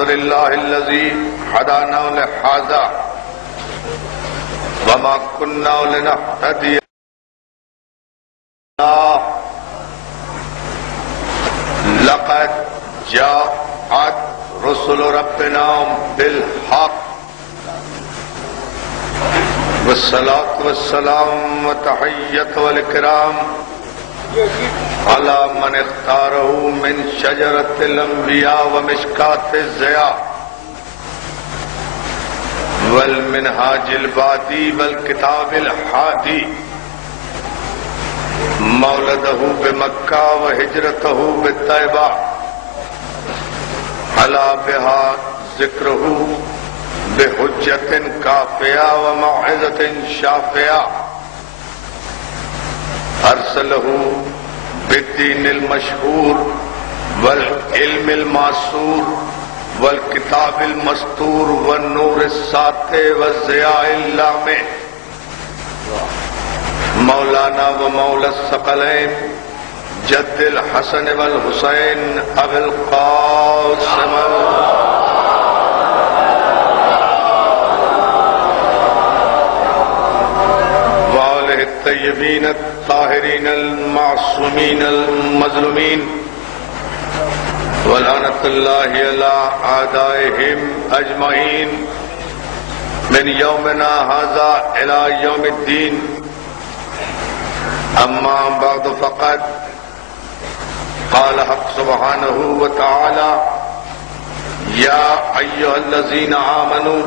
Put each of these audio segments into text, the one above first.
الحمد لله الذي هدانا لهذا وما كنا لنهتدي لقد جاءت رسل ربنا بالحق والصلاة والسلام والتحية والإكرام على من اختاره من شجرة الأنبياء ومشكاة الضياء والمنهاج البادي والكتاب الحادي مولده بمكة وهجرته بالطيبة على بها ذكره بحجة كافية وموعظة شافية أرسله بالدين المشهور والعلم المعصور والكتاب المستور والنور الساطع والضياء اللامع مولانا ومولى الثقلين جد الحسن والحسين أبي القاسم وآله الطيبين الطاهرين المعصومين المظلومين ولعنة الله على أعدائهم أجمعين من يومنا هذا إلى يوم الدين. أما بعد فقد قال حق سبحانه وتعالى يا أيها الذين آمنوا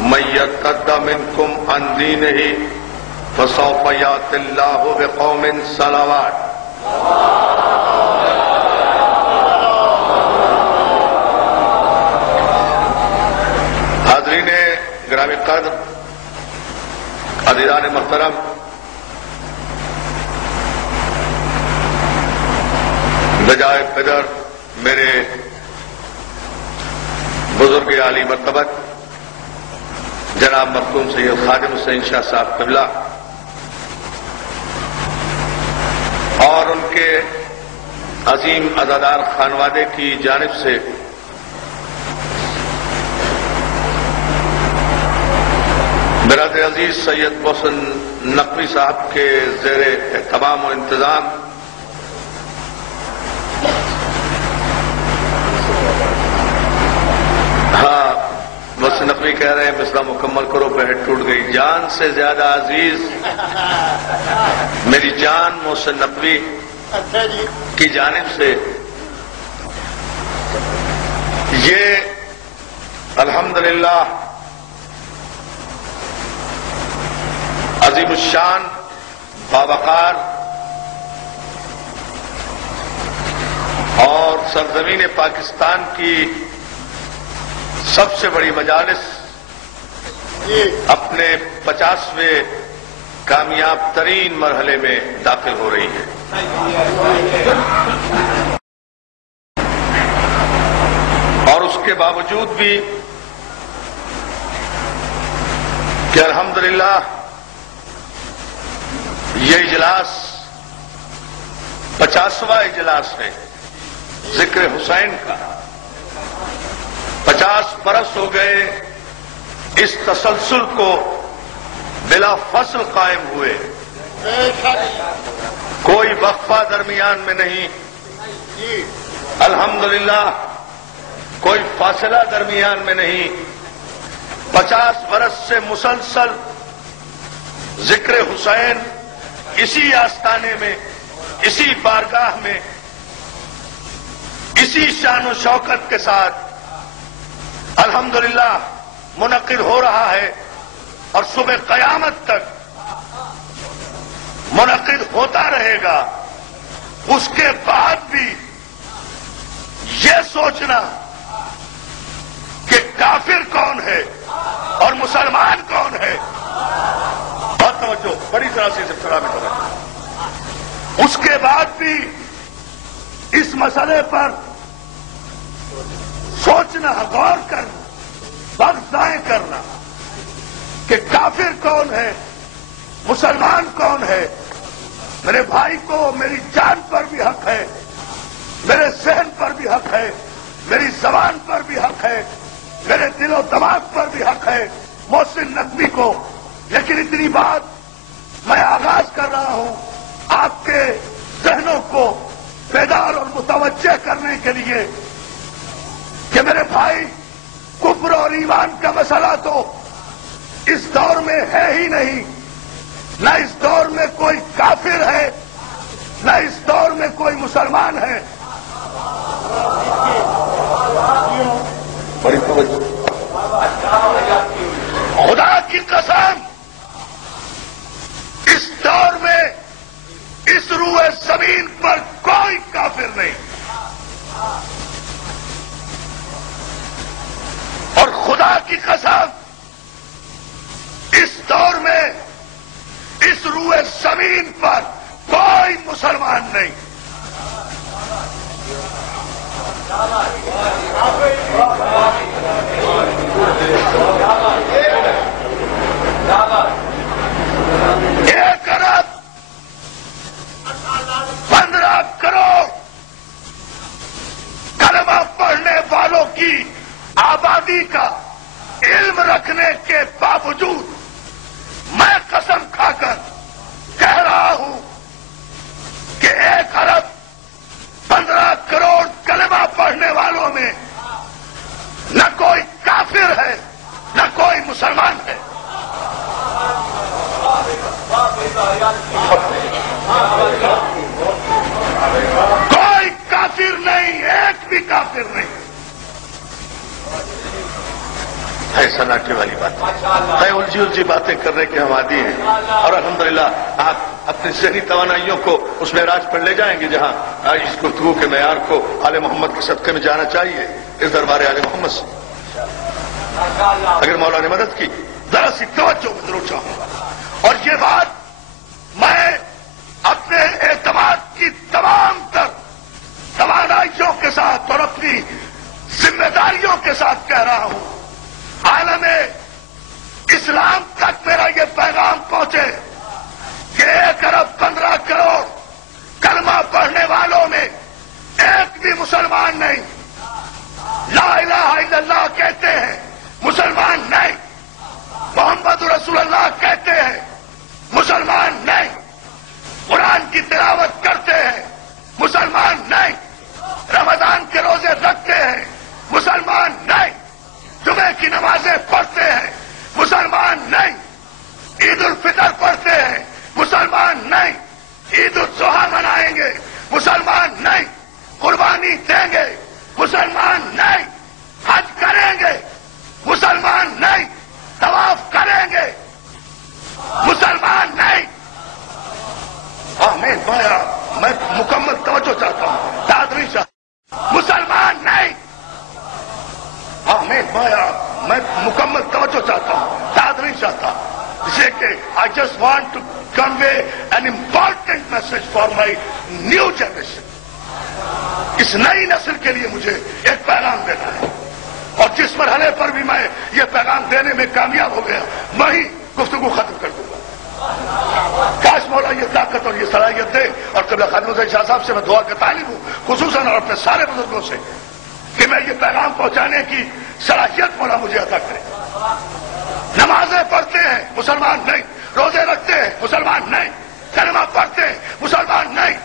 من يرتد منكم عن دينه فسوف يأتي الله بقوم صلوات حاضرین گرامی قدر عزیزان محترم، بجائے قدر میرے بزرگ عالی مرتبت جناب مختوم سید خادم حسین شاہ صاحب قبلہ اور ان کے عظیم عزادار خانوادے کی جانب سے برادر عزیز سید محسن نقوی صاحب کے زیر اہتمام و انتظام محسن نقوی کہہ رہے ہیں مسئلہ مکمل کرو، بہت ٹوٹ گئی. جان سے زیادہ عزیز میری جان محسن نقوی کی جانب سے یہ الحمدللہ عظیم الشان باوقار اور سرزمین پاکستان کی سب سے بڑی مجالس اپنے 50ویں کامیاب ترین مرحلے میں داخل ہو رہی ہے. اور اس کے باوجود بھی کہ الحمدللہ یہ اجلاس 50واں اجلاس ہے ذکر حسین کا. 50 برس ہو گئے اس تسلسل کو بلا فصل قائم ہوئے، کوئی وقفہ درمیان میں نہیں، الحمدللہ کوئی فاصلہ درمیان میں نہیں. 50 برس سے مسلسل ذکر حسین اسی آستانے میں، اسی بارگاہ میں، اسی شان و شوکت کے ساتھ الحمدللہ منعقد ہو رہا ہے اور صبح قیامت تک منعقد ہوتا رہے گا. اس کے بعد بھی یہ سوچنا کہ کافر کون ہے اور مسلمان کون ہے، بہت توجہ، بڑی طرح سے ابتدا میں توجہ. اس کے بعد بھی اس مسئلے پر سوچنا، غور کرنا، وقت ضائع کرنا کہ کافر کون ہے، مسلمان کون ہے. میرے بھائی کو میری جان پر بھی حق ہے، میرے ذہن پر بھی حق ہے، میری زبان پر بھی حق ہے، میرے دل و دماغ پر بھی حق ہے محسن نقوی کو، لیکن اتنی بات میں آغاز کر رہا ہوں آپ کے ذہنوں کو بیدار اور متوجہ کرنے کے لیے کہ میرے بھائی، کفر اور ایمان کا مسئلہ تو اس دور میں ہے ہی نہیں، نہ اس دور میں کوئی کافر ہے نہ اس دور میں کوئی مسلمان ہے۔ خدا کی قسم، اس دور میں اس روئے زمین پر کوئی کافر نہیں، اور خدا کی قسم اس دور میں اس روئے زمین پر کوئی مسلمان نہیں۔ ایک ارب 15 کروڑ کلمہ پڑھنے والوں کی آبادی کا علم رکھنے کے باوجود میں قسم کھا کر کہہ رہا ہوں کہ 1 ارب 15 کروڑ کلمہ پڑھنے والوں میں نہ کوئی کافر ہے نہ کوئی مسلمان ہے۔ کوئی کافر نہیں، ایک بھی کافر نہیں ہے۔ سناٹے والی بات ہے، الجھی باتیں کرنے کے ہم عادی ہیں، اور الحمدللہ آپ اپنی ذہنی توانائیوں کو اس معراج پر لے جائیں گے جہاں اس گفتگو کے معیار کو آل محمد کے صدقے میں جانا چاہیے، اس دربار آل محمد سے۔ اگر مولا نے مدد کی، ذرا سی توجہ میں ضرور چاہوں گا، اور یہ بات میں اپنے اعتماد کی تمام تر توانائیوں کے ساتھ اور اپنی ذمہ داریوں کے ساتھ کہہ رہا ہوں، عالم اسلام تک میرا یہ پیغام پہنچے کہ 1 ارب 15 کروڑ کلمہ پڑھنے والوں میں ایک بھی مسلمان نہیں، لا الہ الا اللہ کہتے ہیں مسلمان نہیں، محمد رسول اللہ کہتے ہیں مسلمان نہیں، قرآن کی تلاوت کرتے ہیں مسلمان نہیں، رمضان کے روزے رکھتے ہیں مسلمان نہیں، جمعے کی نمازیں پڑھتے ہیں مسلمان نہیں، عید الفطر پڑھتے ہیں مسلمان نہیں، عید الاضحیٰ منائیں گے مسلمان نہیں، قربانی دیں گے مسلمان نہیں، حج کریں گے مسلمان نہیں، طواف کریں گے مسلمان نہیں۔ میں مکمل توجہ چاہتا ہوں، تعدری چاہتا، مسلمان نہیں۔ میں مکمل توجہ چاہتا ہوں، تعداد نہیں چاہتا، اسے کہ I just want to convey an important message for my new generation. اس نئی نسل کے لیے مجھے ایک پیغام دینا ہے، اور جس مرحلے پر بھی میں یہ پیغام دینے میں کامیاب ہو گیا، میں ہی گفتگو ختم کر دوں گا۔ کاش مولا یہ طاقت اور یہ صلاحیت دے، اور قبلہ خادم حسین شاہ صاحب سے میں دعا کا طالب ہوں، خصوصاً اور اپنے سارے بزرگوں سے، کہ میں یہ پیغام پہنچانے کی صلاحیت مولا مجھے عطا کرے۔ نمازیں پڑھتے ہیں مسلمان نہیں، روزے رکھتے ہیں مسلمان نہیں، کلمہ پڑھتے ہیں مسلمان نہیں،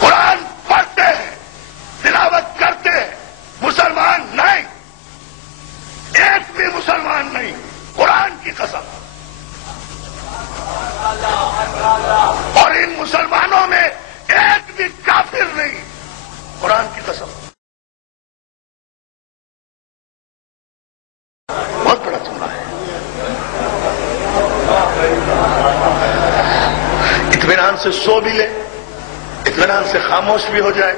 قرآن پڑھتے ہیں تلاوت کرتے ہیں مسلمان نہیں، ایک بھی مسلمان نہیں، قرآن کی قسم۔ اور ان مسلمانوں میں ایک بھی کافر نہیں، قرآن کی قسم۔ بہت بڑا جملہ ہے۔ اطمینان سے سو بھی لے، اطمینان سے خاموش بھی ہو جائے،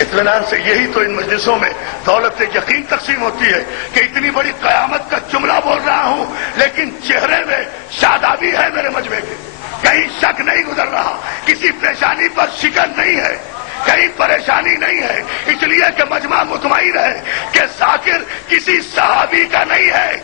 اطمینان سے، یہی تو ان مجلسوں میں دولت یقین تقسیم ہوتی ہے کہ اتنی بڑی قیامت کا جملہ بول رہا ہوں لیکن چہرے میں شادابی ہے میرے مجمع کے، کہیں شک نہیں گزر رہا، کسی پریشانی پر شکن نہیں ہے، کہیں پریشانی نہیں ہے، اس لیے کہ مجمع مطمئن ہے کہ ذاکر کسی صحابی کا نہیں ہے،